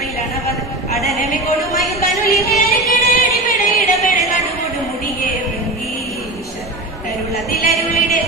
കടവയിലാണ് അവർ അടനമികൊടുമായി കനുലിടപെടെ കടുകൊടു മുടിയെ വെങ്കീശ കരുളതിലരുളിടെ